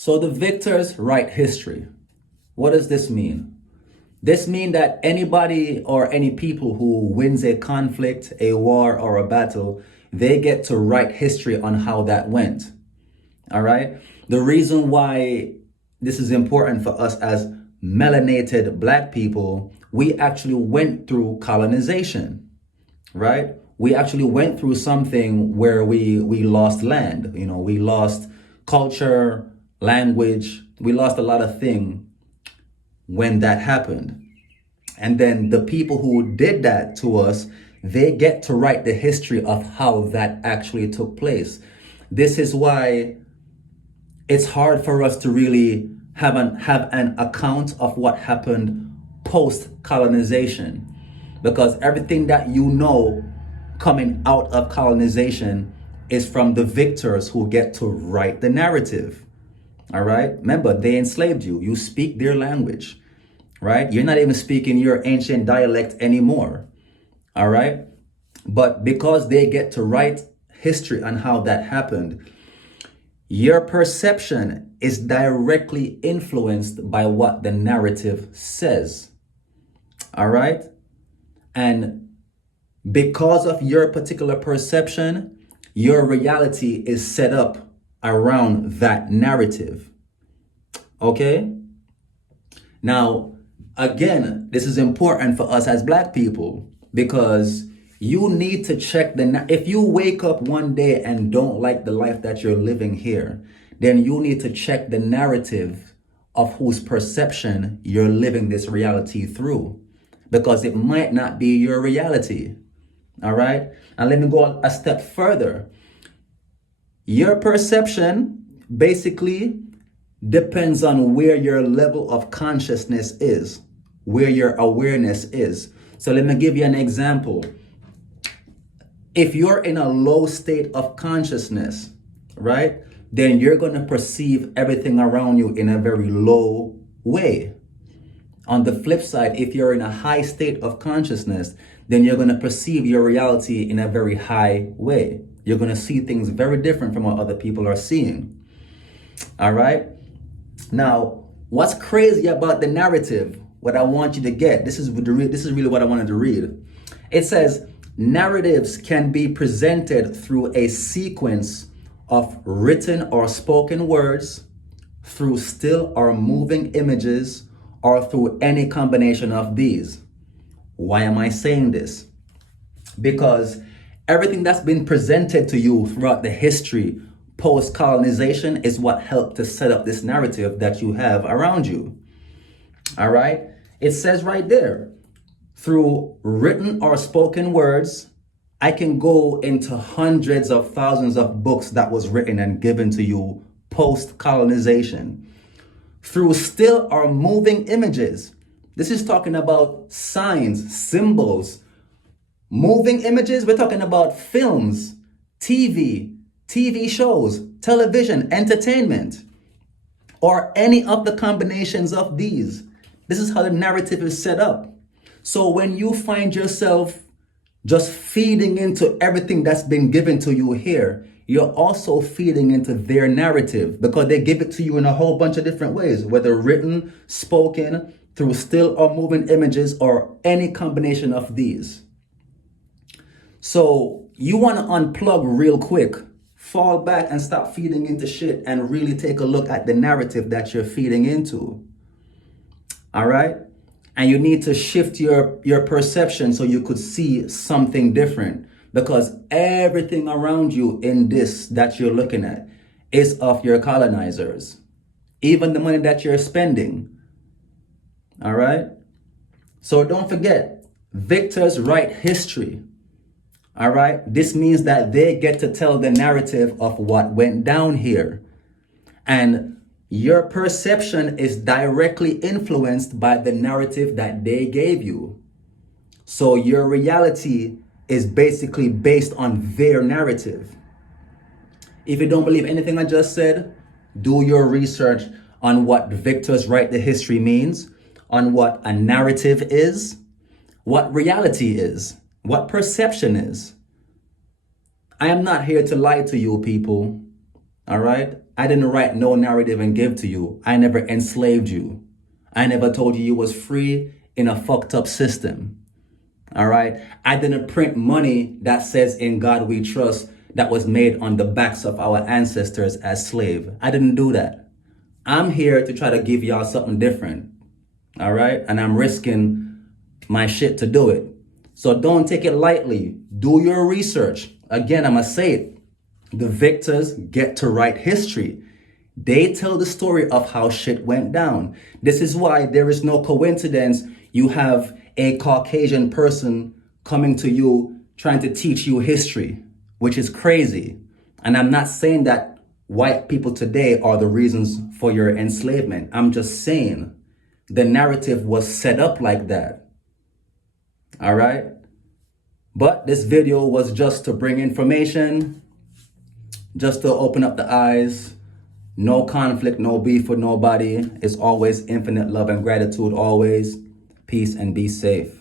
So the victors write history. What does this mean? This means that anybody or any people who wins a conflict, a war, or a battle, they get to write history on how that went. All right. The reason why this is important for us as melanated black people, we actually went through colonization, right? We actually went through something where we lost land, we lost culture, language, we lost a lot of things when that happened. And then the people who did that to us, they get to write the history of how that actually took place. This is why it's hard for us to really have an account of what happened post colonization, because everything that you know coming out of colonization is from the victors who get to write the narrative. All right. Remember, they enslaved you. You speak their language, right? You're not even speaking your ancient dialect anymore. All right. But because they get to write history on how that happened, your perception is directly influenced by what the narrative says. All right. And because of your particular perception, your reality is set up around that narrative. Okay? Now, again, this is important for us as black people because you need to check if you wake up one day and don't like the life that you're living here, then you need to check the narrative of whose perception you're living this reality through, because it might not be your reality. All right? And let me go a step further. Your perception basically depends on where your level of consciousness is, where your awareness is. So let me give you an example. If you're in a low state of consciousness, right, then you're going to perceive everything around you in a very low way. On the flip side, if you're in a high state of consciousness, then you're going to perceive your reality in a very high way. You're going to see things very different from what other people are seeing. All right. Now, what's crazy about the narrative, what I want you to get, this is really what I wanted to read. It says, narratives can be presented through a sequence of written or spoken words, through still or moving images, or through any combination of these. Why am I saying this? Because everything that's been presented to you throughout the history post-colonization is what helped to set up this narrative that you have around you. All right? It says right there, through written or spoken words, I can go into hundreds of thousands of books that was written and given to you post-colonization. Through still or moving images, this is talking about signs, symbols, moving images. We're talking about films, TV shows, television, entertainment, or any of the combinations of these. This is how the narrative is set up. So when you find yourself just feeding into everything that's been given to you here, you're also feeding into their narrative, because they give it to you in a whole bunch of different ways, whether written, spoken, through still or moving images, or any combination of these. So you want to unplug real quick, fall back and stop feeding into shit and really take a look at the narrative that you're feeding into. All right? And you need to shift your perception so you could see something different, because everything around you in this that you're looking at is of your colonizers. Even the money that you're spending. All right? So don't forget, victors write history. All right? This means that they get to tell the narrative of what went down here. And your perception is directly influenced by the narrative that they gave you. So your reality is basically based on their narrative. If you don't believe anything I just said, do your research on what victors write the history means, on what a narrative is, what reality is, what perception is. I am not here to lie to you people, all right? I didn't write no narrative and give to you. I never enslaved you. I never told you you was free in a fucked up system. All right. I didn't print money that says in God we trust that was made on the backs of our ancestors as slave. I didn't do that. I'm here to try to give y'all something different. All right. And I'm risking my shit to do it. So don't take it lightly. Do your research. Again, I'm going to say it. The victors get to write history. They tell the story of how shit went down. This is why there is no coincidence you have a Caucasian person coming to you trying to teach you history, which is crazy. And I'm not saying that white people today are the reasons for your enslavement. I'm just saying the narrative was set up like that. All right? But this video was just to bring information, just to open up the eyes. No conflict, no beef with nobody. It's always infinite love and gratitude always. Peace and be safe.